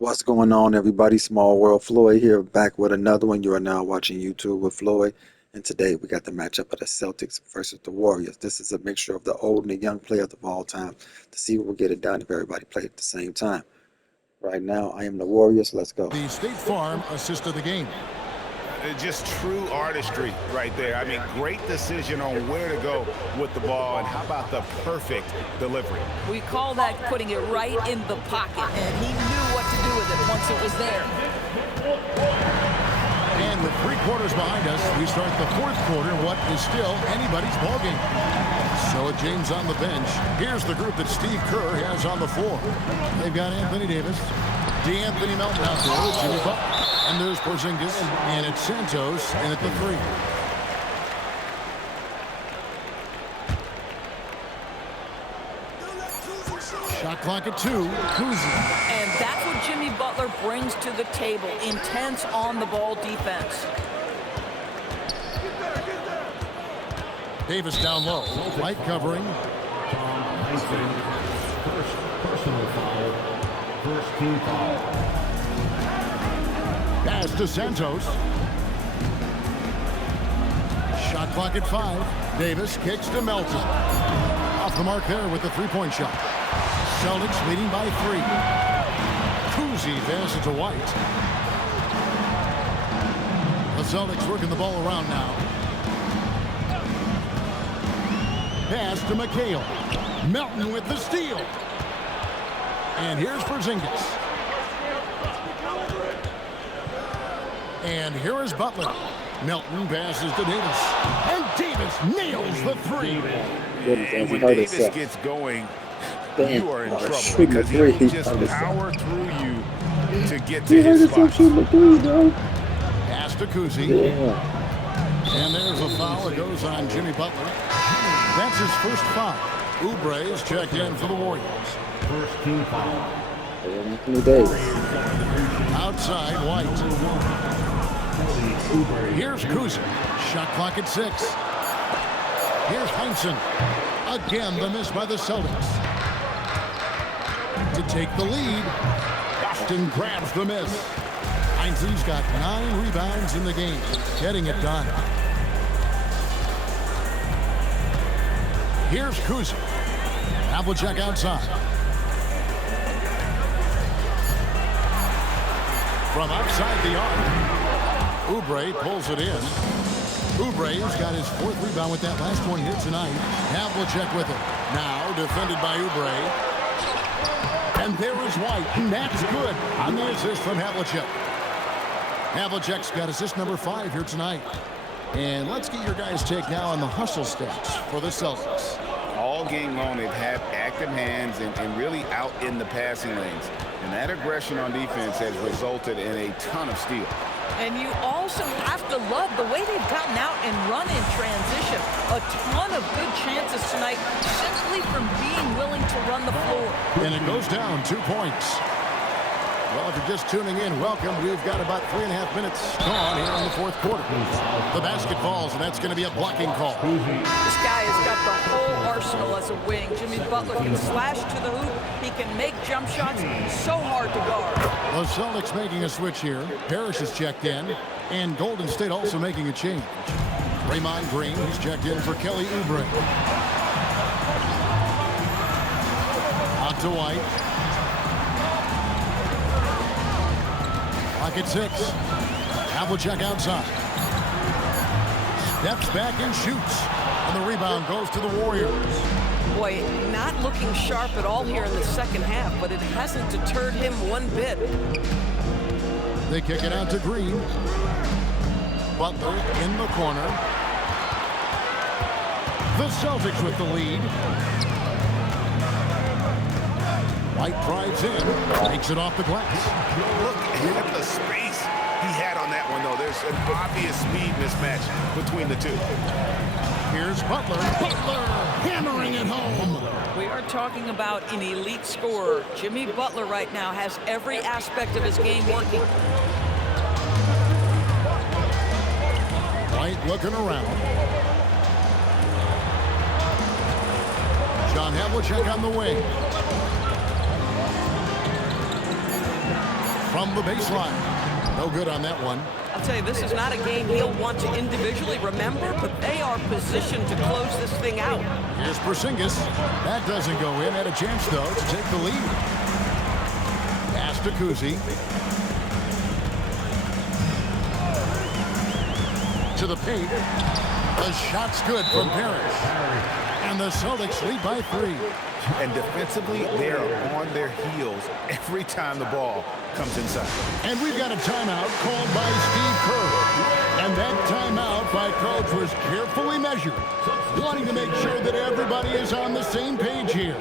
What's going on, everybody? Small World Floyd here, back with another one. You are now watching YouTube with Floyd, and today we got the matchup of the Celtics versus the Warriors. This is a mixture of the old and the young players of all time to see what will get it done if everybody played at the same time. Right now, I am the Warriors. Let's go. The State Farm assist of the game. Just true artistry right there. I mean, great decision on where to go with the ball, and how about the perfect delivery? We call that putting it right in the pocket, and he knew what to do with it once it was there. And with 3 quarters behind us, we start the 4th quarter, what is still anybody's ballgame. So James on the bench. Here's the group that Steve Kerr has on the floor. They've got Anthony Davis, D'Anthony Melton out there, Jimmy Butler. And there's Porzingis, and it's Santos in at the 3. Shot clock at 2. Kuzi. And that's what Jimmy Butler brings to the table. Intense on-the-ball defense. Davis down low. Light covering. First personal foul. First team foul. Pass to Santos. Shot clock at 5. Davis kicks to Melton. Off the mark there with the 3-point shot. Celtics leading by 3. Kuzi passes to White. The Celtics working the ball around now. Pass to McHale. Melton with the steal. And here's Porzingis. And here is Butler. Melton passes to Davis. And Davis nails the 3. And when Davis gets going, you are in trouble because he will just power through you to get to his spot. Pass to Kuzi. And there's a foul that goes on Jimmy Butler. That's his first foul. Oubre is checked in for the Warriors. First team foul. Outside, White. Here's Kuzi. Shot clock at 6. Here's Heinsohn. Again, the miss by the Celtics. To take the lead, Boston grabs the miss. Heinsohn's got 9 rebounds in the game, getting it done. Here's Kuzi. Havlicek outside. From outside the arc. Oubre pulls it in. Oubre's got his 4th rebound with that last one here tonight. Havlicek with it. Now defended by Oubre. And there is White. And that's good on the assist from Havlicek. Havlicek's got assist number 5 here tonight. And let's get your guys' take now on the hustle stats for the Celtics. All game long, they've had active hands and really out in the passing lanes. And that aggression on defense has resulted in a ton of steals. And you also have to love the way they've gotten out and run in transition. A ton of good chances tonight simply from being willing to run the floor. And it goes down 2 points. Well, if you're just tuning in, welcome. We've got about 3.5 minutes gone here in the 4th quarter. The basket falls, and that's going to be a blocking call. This guy has got the whole arsenal as a wing. Jimmy Butler can slash to the hoop. He can make jump shots so hard to guard. The Celtics making a switch here. Parrish is checked in, and Golden State also making a change. Draymond Green, he's checked in for Kelly Oubre. Out to White. Clock at 6. Havlicek outside. Steps back and shoots. And the rebound goes to the Warriors. Boy, not looking sharp at all here in the second half, but it hasn't deterred him one bit. They kick it out to Green. Butler in the corner. The Celtics with the lead. White drives in, takes it off the glass. Look at the space he had on that one, though. There's an obvious speed mismatch between the two. Here's Butler. Butler hammering it home. We are talking about an elite scorer. Jimmy Butler right now has every aspect of his game working. White looking around. John Havlicek on the wing. from the baseline. No good on that one. I'll tell you, this is not a game he'll want to individually remember, but they are positioned to close this thing out. Here's Porzingis. That doesn't go in. Had a chance, though, to take the lead. Pass to Kuzi. To the paint. The shot's good from Parrish. And the Celtics lead by 3. And defensively, they are on their heels every time the ball comes inside. And we've got a timeout called by Steve Kerr. And that timeout by Coach was carefully measured, wanting to make sure that everybody is on the same page here.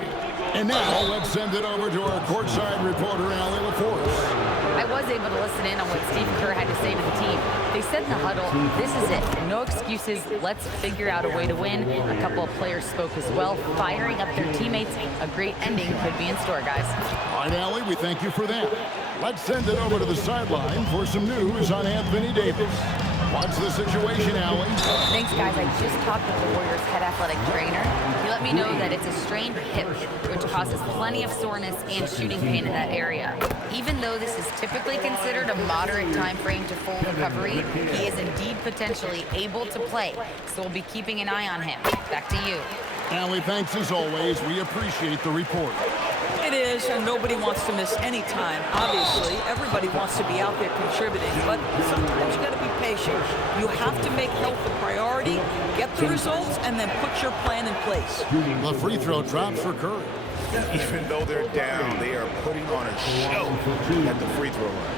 And now let's send it over to our courtside reporter, Allie LaForce. I was able to listen in on what Steve Kerr had to say to the team. They said in the huddle, this is it. No excuses. Let's figure out a way to win. A couple of players spoke as well, firing up their teammates. A great ending could be in store, guys. All right, Allie, we thank you for that. Let's send it over to the sideline for some news on Anthony Davis. What's the situation, Allie? Thanks, guys. I just talked with the Warriors' head athletic trainer. He let me know that it's a strained hip, which causes plenty of soreness and shooting pain in that area. Even though this is typically considered a moderate time frame to full recovery, he is indeed potentially able to play. So we'll be keeping an eye on him. Back to you. Allie, thanks as always. We appreciate the report. It is, and nobody wants to miss any time. Obviously, everybody wants to be out there contributing, but sometimes you got to be patient. You have to make health a priority, get the results, and then put your plan in place. The free throw drops for Curry. Even though they're down, they are putting on a show at the free throw line.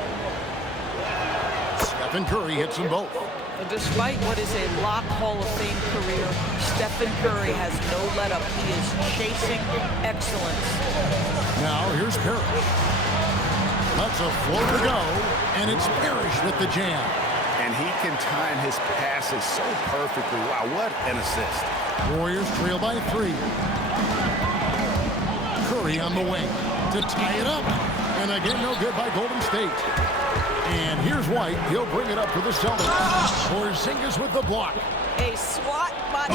Stephen Curry hits them both. But despite what is a lock Hall of Fame career, Stephen Curry has no let-up. He is chasing excellence. Now here's Parrish. That's a floater go, and it's Parrish with the jam. And he can time his passes so perfectly. Wow, what an assist. Warriors trail by 3. Curry on the wing to tie it up. And again, no good by Golden State. And here's White. He'll bring it up for the Celtics. Porzingis with the block. A swat by...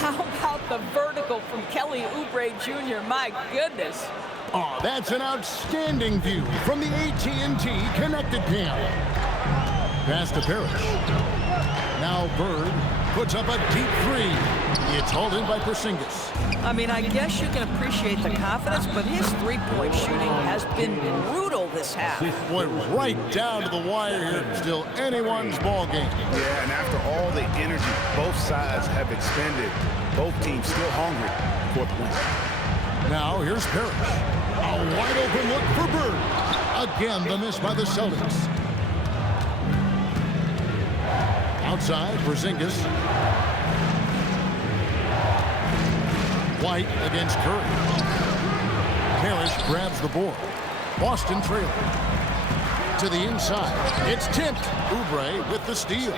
How about the vertical from Kelly Oubre Jr.? My goodness. Oh, that's an outstanding view from the AT&T Connected Cam. Pass to Parrish. Now Bird puts up a deep 3. It's hauled in by Porzingis. I mean, I guess you can appreciate the confidence, but his three-point shooting has been brutal this half. Went right down to the wire here. Still anyone's ball game. Yeah, and after all the energy both sides have expended, both teams still hungry for the win. Now here's Parrish. A wide open look for Bird. Again, the miss by the Celtics. Outside, Porzingis. White against Curry. Parrish grabs the board. Boston trailing. To the inside. It's tipped. Oubre with the steal.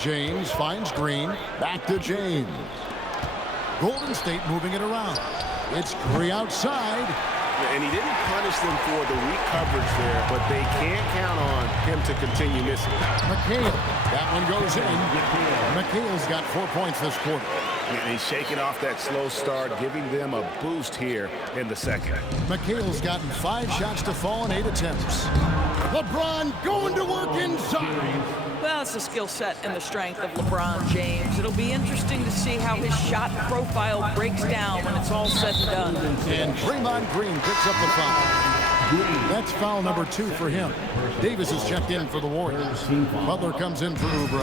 James finds Green. Back to James. Golden State moving it around. It's Curry outside. And he didn't punish them for the weak coverage there, but they can't count on him to continue missing. McHale. That one goes in. McHale's got 4 points this quarter. And he's shaking off that slow start, giving them a boost here in the second. McHale's gotten 5 shots to fall in 8 attempts. LeBron going to work inside. Well, it's the skill set and the strength of LeBron James. It'll be interesting to see how his shot profile breaks down when it's all said and done. And Draymond Green picks up the foul. That's foul number 2 for him. Davis is checked in for the Warriors. Butler comes in for Oubre.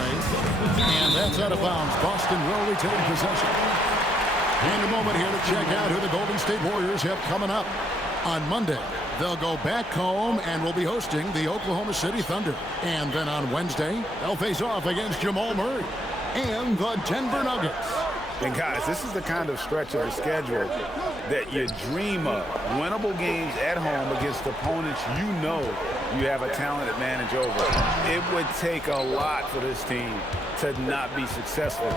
And that's out of bounds. Boston will retain possession. And a moment here to check out who the Golden State Warriors have coming up. On Monday, they'll go back home and will be hosting the Oklahoma City Thunder. And then on Wednesday, they'll face off against Jamal Murray and the Denver Nuggets. And guys, this is the kind of stretch of the schedule that you dream of. Winnable games at home against opponents you know you have a talent advantage over. It would take a lot for this team to not be successful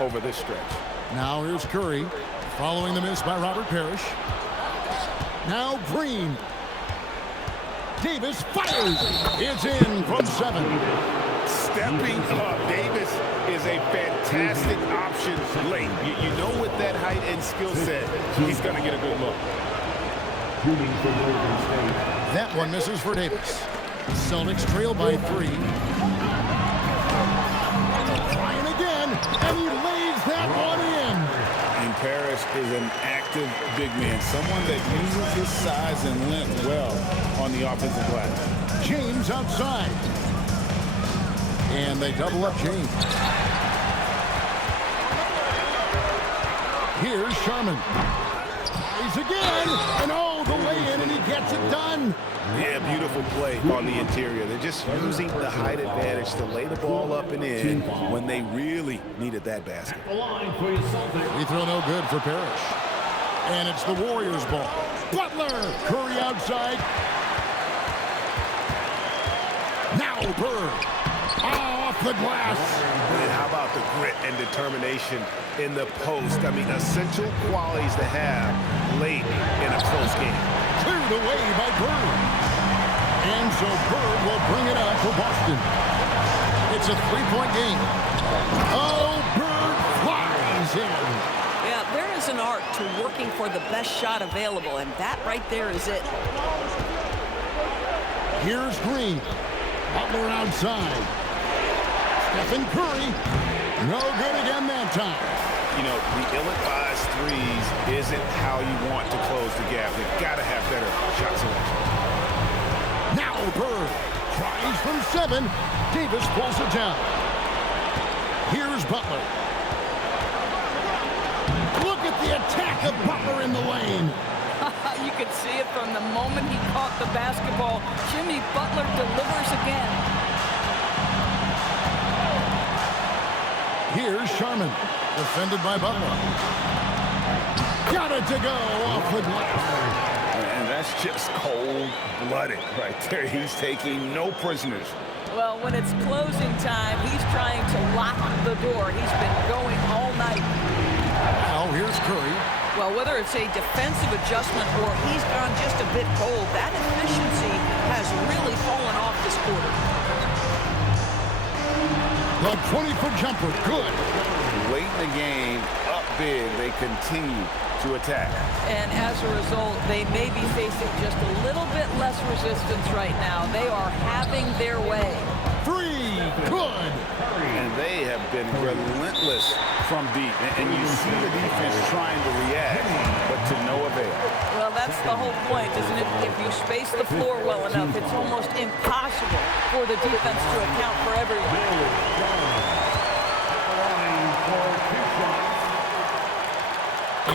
over this stretch. Now here's Curry following the miss by Robert Parrish. Now Green. Davis fires. It's in from 7. stepping up. Davis is a fantastic option late. You know with that height and skill set, he's going to get a good look. Shooting for Golden State. That one misses for Davis. Celtics trail by 3. Trying again, and he lays that one in. And Parrish is an active big man, someone that uses his size and length well on the offensive glass. James outside. And they double up James. Here's Sherman. Tries again, and oh, the lay-in, and he gets it done. Yeah, beautiful play on the interior. They're just using the height advantage to lay the ball up and in when they really needed that basket. Free throw no good for Parrish. And it's the Warriors' ball. Butler, Curry outside. Now Bird. Off the glass. And how about the grit and determination in the post? I mean, essential qualities to have late in a close game. Cleared away by Bird. And so Bird will bring it up for Boston. It's a 3-point game. Oh, Bird flies in. Yeah, there is an art to working for the best shot available, and that right there is it. Here's Green. Butler outside. Stephen Curry. No good again that time. You know, the ill-advised threes isn't how you want to close the gap. They've got to have better shot selection. Now Bird tries from 7. Davis pulls it down. Here's Butler. Look at the attack of Butler in the lane. You could see it from the moment he caught the basketball. Jimmy Butler delivers again. Here's Sherman, defended by Butler. Got it to go off the glass. And that's just cold-blooded right there. He's taking no prisoners. Well, when it's closing time, he's trying to lock the door. He's been going all night. Now here's Curry. Well, whether it's a defensive adjustment or he's gone just a bit cold, that efficiency has really fallen off this quarter. The 20-foot jumper, good. Late in the game, up big, they continue to attack. And as a result, they may be facing just a little bit less resistance right now. They are having their way. 3, good. And they have been relentless from deep. And you see the defense trying to react, but to no avail. Well, that's the whole point, isn't it? If you space the floor well enough, it's almost impossible for the defense to account for everyone.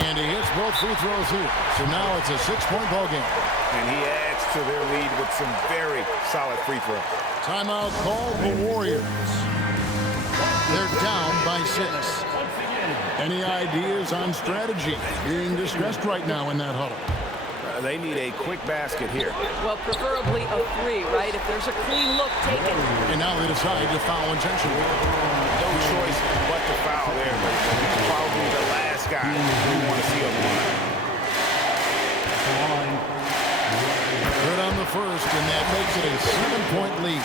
And he hits both free throws here. So now it's a 6-point ball game. And he adds to their lead with some very solid free throws. Timeout call the Warriors. They're down by 6. Any ideas on strategy being discussed right now in that huddle? They need a quick basket here. Well, preferably a 3, right? If there's a clean look, take it. And now they decide to foul intentionally. No choice but to foul there. But probably the last guy we want to see on the line. Good on the first, and that makes it a 7-point lead.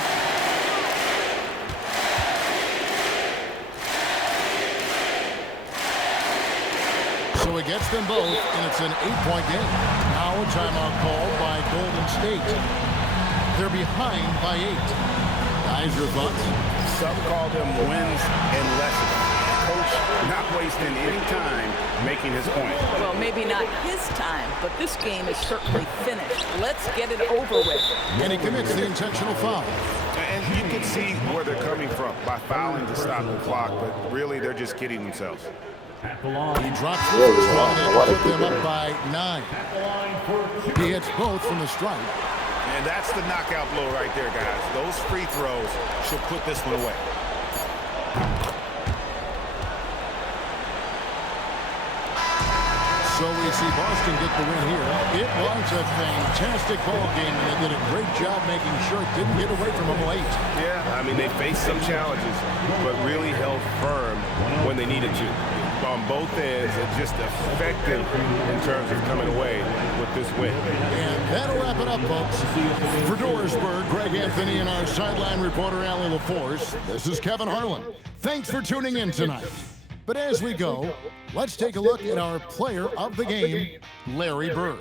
So it gets them both, and it's an 8-point game. Now a timeout called by Golden State. They're behind by 8. Guys, your thoughts? Some call them wins and lessons. Coach not wasting any time making his point. Well, maybe not his time, but this game is certainly finished. Let's get it over with. And he commits the intentional foul. And you can see where they're coming from by fouling to stop the clock, but really they're just kidding themselves. He drops the first one and put them up by 9. He hits both from the stripe. And that's the knockout blow right there, guys. Those free throws should put this one away. So we see Boston get the win here. It was a fantastic ball game, and they did a great job making sure it didn't get away from them late. Yeah, I mean, they faced some challenges, but really held firm when they needed to. on both ends and just effective in terms of coming away with this win. And that'll wrap it up, folks. For Dorisburg, Greg Anthony and our sideline reporter, Allie LaForce, this is Kevin Harlan. Thanks for tuning in tonight. But as we go, let's take a look at our player of the game, Larry Bird.